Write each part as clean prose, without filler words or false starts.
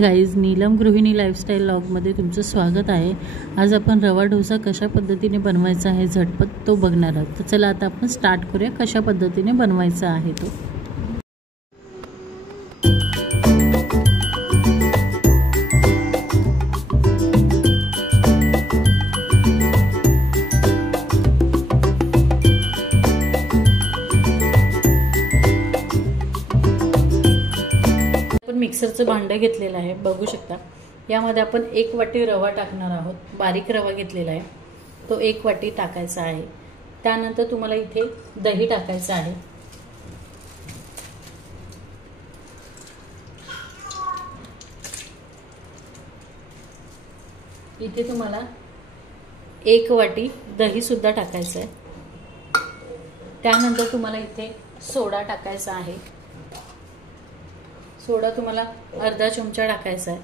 Guys, Neelam गृहिणी lifestyle व्लॉगमध्ये तुमचं स्वागत आहे। आज आपण रवा डोसा कशा पद्धतीने बनवायचा आहे झटपट तो बघणार आहोत। तर चला आता आपण स्टार्ट करूया कशा पद्धतीने बनवायचा आहे तो। मिक्सरचं भांडं घेतलेलं आहे, बघू शकता। यामध्ये आपण 1 वाटी रवा टाकणार आहोत। बारीक रवा घेतलेला आहे, तो 1 वाटी टाकायचा आहे। त्यानंतर तुम्हाला इथे दही टाकायचं आहे। इथे तुम्हाला 1 वाटी दही सुद्धा टाकायचं आहे। त्यानंतर तुम्हाला इथे सोडा टाकायचा आहे। सोडा तुम्हाला अर्धा चमचा टाकायचा आहे।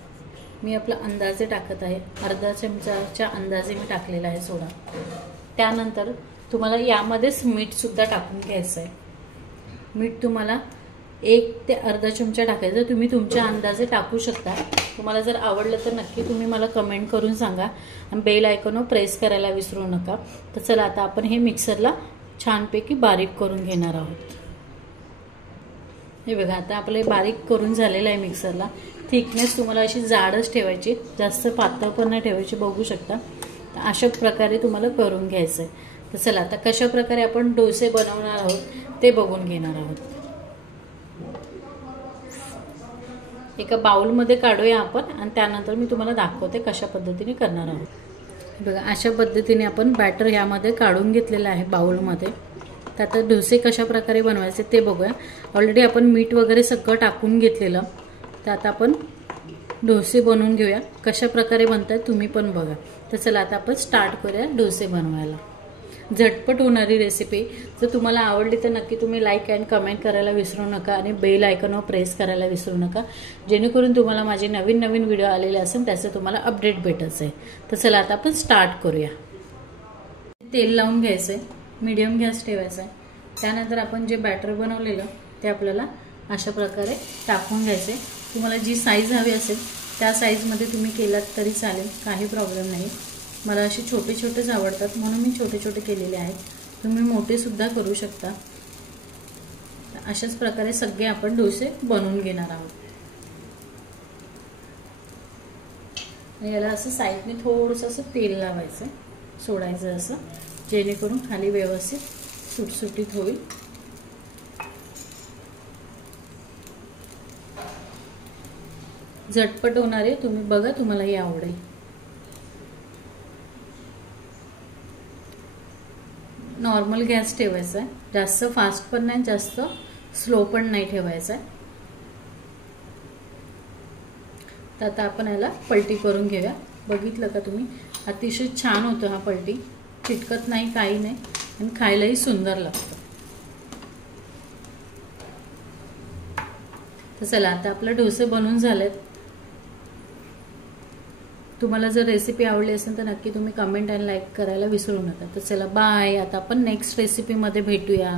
मी आपला अंदाजे टाकत आहे, अर्धा चमचाच्या अंदाजे मी टाकलेला आहे सोडा। त्यानंतर तुम्हाला यामध्येच मीठ सुद्धा टाकून घ्यायचं आहे। मीठ तुम्हाला 1 ते अर्धा चमचा टाकायचं, तुम्ही तुमच्या अंदाजे टाकू शकता। तुम्हाला जर आवडलं तर नक्की तुम्ही मला कमेंट करून सांगा आणि बेल आयकॉनवर प्रेस करायला विसरू नका। तर चला आता आपण हे मिक्सरला छानपैकी बारीक करून घेणार आहोत। हे बघा, आता आपले बारीक करून झालेलं आहे मिक्सरला। थिकनेस तुम्हाला अशी जाडच ठेवायची, जास्त पातळ पण नाही ठेवायची, बघू शकता। तर अशा प्रकारे तुम्हाला करून घ्यायचं आहे। तर चला आता कशा प्रकारे आपण डोसे बनवणार आहोत ते बघून घेणार आहोत। एका बाउलमध्ये काढूया आपण आणि त्यानंतर मी तुम्हाला दाखवते कशा पद्धतीने करणार आहोत। बघा, अशा पद्धतीने आपण बॅटर यामध्ये काढून घेतलेलं आहे बाउलमध्ये। तर आता डोसे कशा प्रकारे बनवायचे ते बघूया। ऑलरेडी आपण मीठ वगैरे सगळं टाकून घेतलेलं। तर आता आपण डोसे बनवून घेऊया। कशा प्रकारे बनतात तुम्ही पण बघा। तर चला आता आपण स्टार्ट करूया डोसे बनवायला। झटपट होणारी रेसिपी जर तुम्हाला आवडली तर नक्की तुम्ही लाईक अँड कमेंट करायला विसरू नका आणि बेल आयकॉनवर प्रेस करायला विसरू नका, जेणेकरून तुम्हाला माझे नवीन नवीन व्हिडिओ आलेले असेल त्याचे तुम्हाला अपडेट भेटत आहे। तर चला आता आपण स्टार्ट करूया। तेल लावून घ्यायचंय, मीडियम गॅस ठेवायचा आहे। त्यानंतर आपण जे बॅटर बनवलेलं ते आपल्याला अशा प्रकारे टाकून घ्यायचे। तुम्हाला जी साईज हवी असेल त्या साईजमध्ये तुम्ही केलात तरी चालेल, काही प्रॉब्लेम नाही। मला असे छोटे छोटेच आवडतात म्हणून मी छोटे छोटे केलेले आहेत, तुम्ही मोठे सुद्धा करू शकता। अशाच प्रकारे सगळे आपण डोसे बनवून घेणार आहोत। याला असं साईडने थोडंसं असं तेल लावायचं, सोडायचं असं, जेणेकरून खाली व्यवस्थित सुटसुटीत होईल। झटपट होणारे तुम्ही बघा, तुम्हालाही आवडेल। नॉर्मल गॅस ठेवायचा आहे, जास्त फास्ट पण नाही जास्त स्लो पण नाही ठेवायचा आहे। तर आता आपण याला पलटी करून घेऊया। बघितलं का तुम्ही, अतिशय छान होतं हा पलटी, चिटकत नाही काही नाही आणि खायलाही सुंदर लागतं। तर चला आता आपले डोसे बनवून झालेत। तुम्हाला जर रेसिपी आवडली असेल तर नक्की तुम्ही कमेंट आणि लाईक करायला विसरू नका। तर चला बाय, आता आपण नेक्स्ट रेसिपी मध्ये भेटूया।